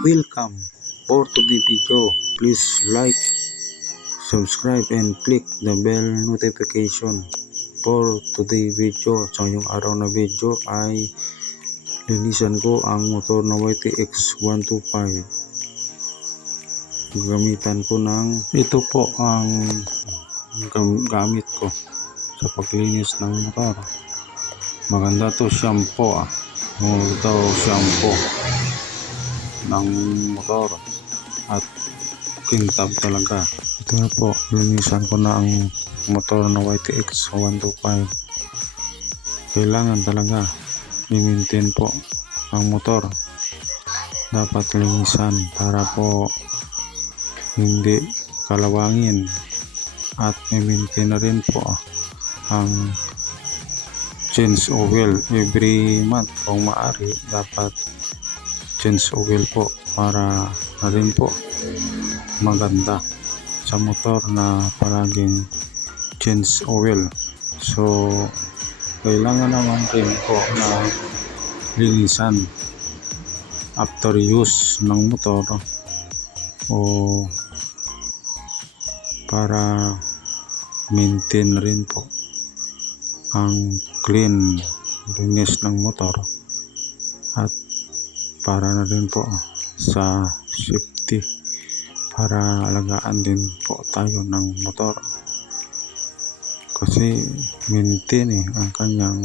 Welcome for today's video. Please like, subscribe, and click the bell notification for today's video. Sa ngayong araw na video ay linisan ko ang motor na YTX 125. Gamitan ko ng ito po ang gamit ko sa paglinis ng motor. Maganda to shampoo ito shampoo ng motor at kintab talaga. Ito na po, linisan ko na ang motor na YTX 125. Kailangan talaga i-maintain po ang motor, dapat linisan para po hindi kalawangin, at i-maintain na rin po ang change oil every month. Kung maaari, dapat change oil po para na rin po maganda sa motor na palaging change oil. So kailangan naman rin po na linisan after use ng motor o para maintain rin po ang clean linis ng motor, at para na rin po sa safety, para alagaan din po tayo ng motor kasi maintain ang kanyang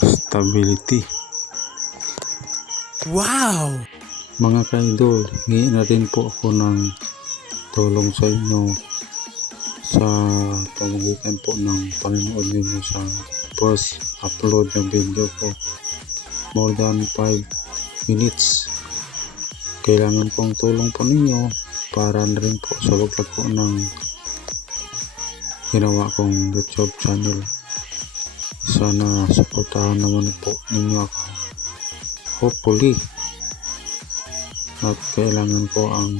stability. Wow! Mga ka-idol, hingi na rin po ako ng tulong sa inyo sa pamamagitan po ng panonood ninyo sa first upload ng video ko. More than 5 minutes. Kailangan pong tulong po ninyo para na rin po sa vlog ko ng ginawa kong YouTube channel. Sana suportahan naman po ninyo ako, hopefully, at kailangan ko ang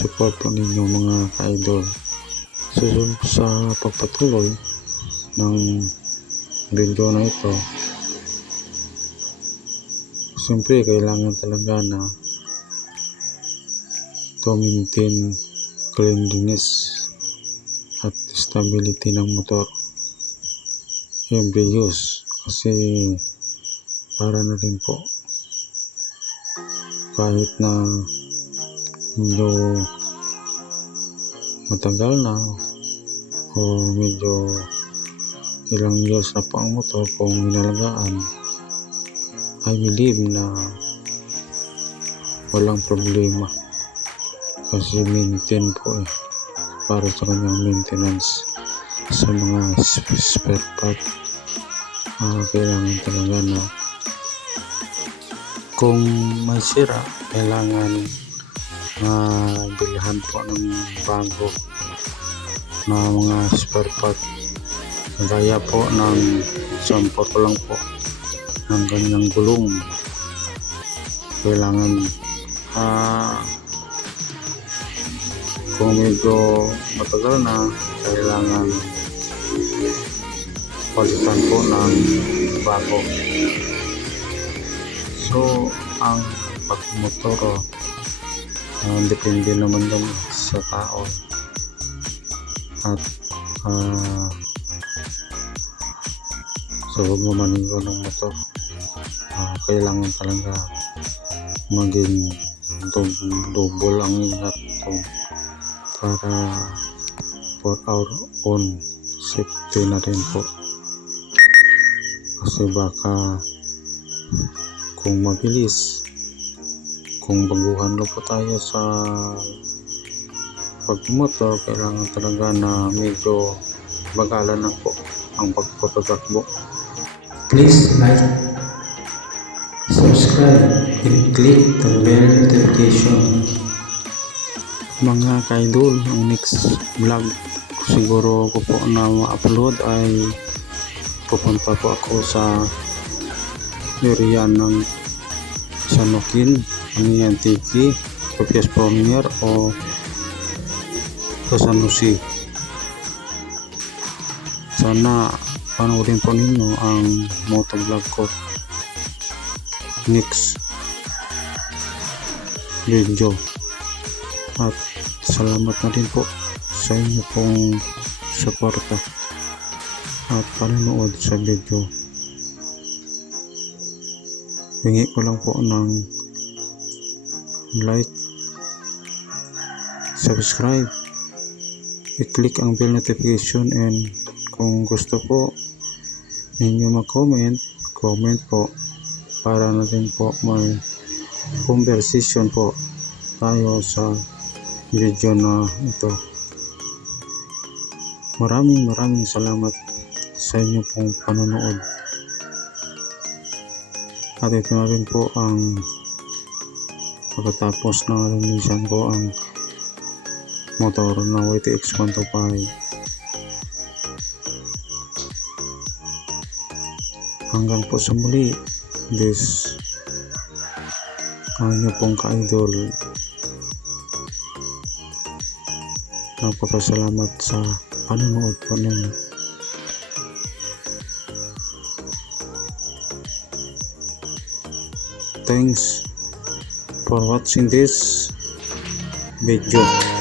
support po ninyo mga ka-idol sa pagpatuloy ng video na ito. Siyempre kailangan talaga na to maintain cleanliness at stability ng motor every use, kasi para na rin po kahit na medyo matagal na o medyo ilang years na po ang motor, kung inalagaan, I believe na walang problema kasi maintain po para sa kanyang maintenance sa mga spare part. Kailangan talaga na kung may sira, kailangan bilhan po ng bago na mga spare part, gaya po ng example ko lang po ng ganyang gulong. Kailangan kung medyo matagal na, kailangan palitan po ng bago. So ang pagmotor depende naman yan sa tao, at sa pagmamaneho ng motor, kailangan talaga maging double ang ingat para for our own safety na rin po, kasi baka kung mabilis, kung baguhan lang po tayo sa pagmotor, kailangan talaga na medyo bagalan na po ang pagpapatakbo. Please like, subscribe, and click the bell notification. Mga ka-idol, ang next vlog siguro ko po na ma-upload ay pupunta po ako sa area ng San Joaquin, Tiki, Copias Premier o sa San Jose. Sana panoorin po ninyo ang motovlog ko next video. At salamat na din po sa inyo pong suporta at panonood sa video. Hingi ko lang po ng like, subscribe, i-click ang bell notification, and kung gusto po ninyo mag-comment, comment po para na din po may conversation po tayo sa video na ito. Maraming salamat sa inyo pong panonood. At ito na rin po ang pagkatapos na linisan ko ang motor na YTX 125. Hanggang po sa muli, this ang inyo pong ka-idol. Napakasalamat sa panonood po ninyo. Thanks for watching this video.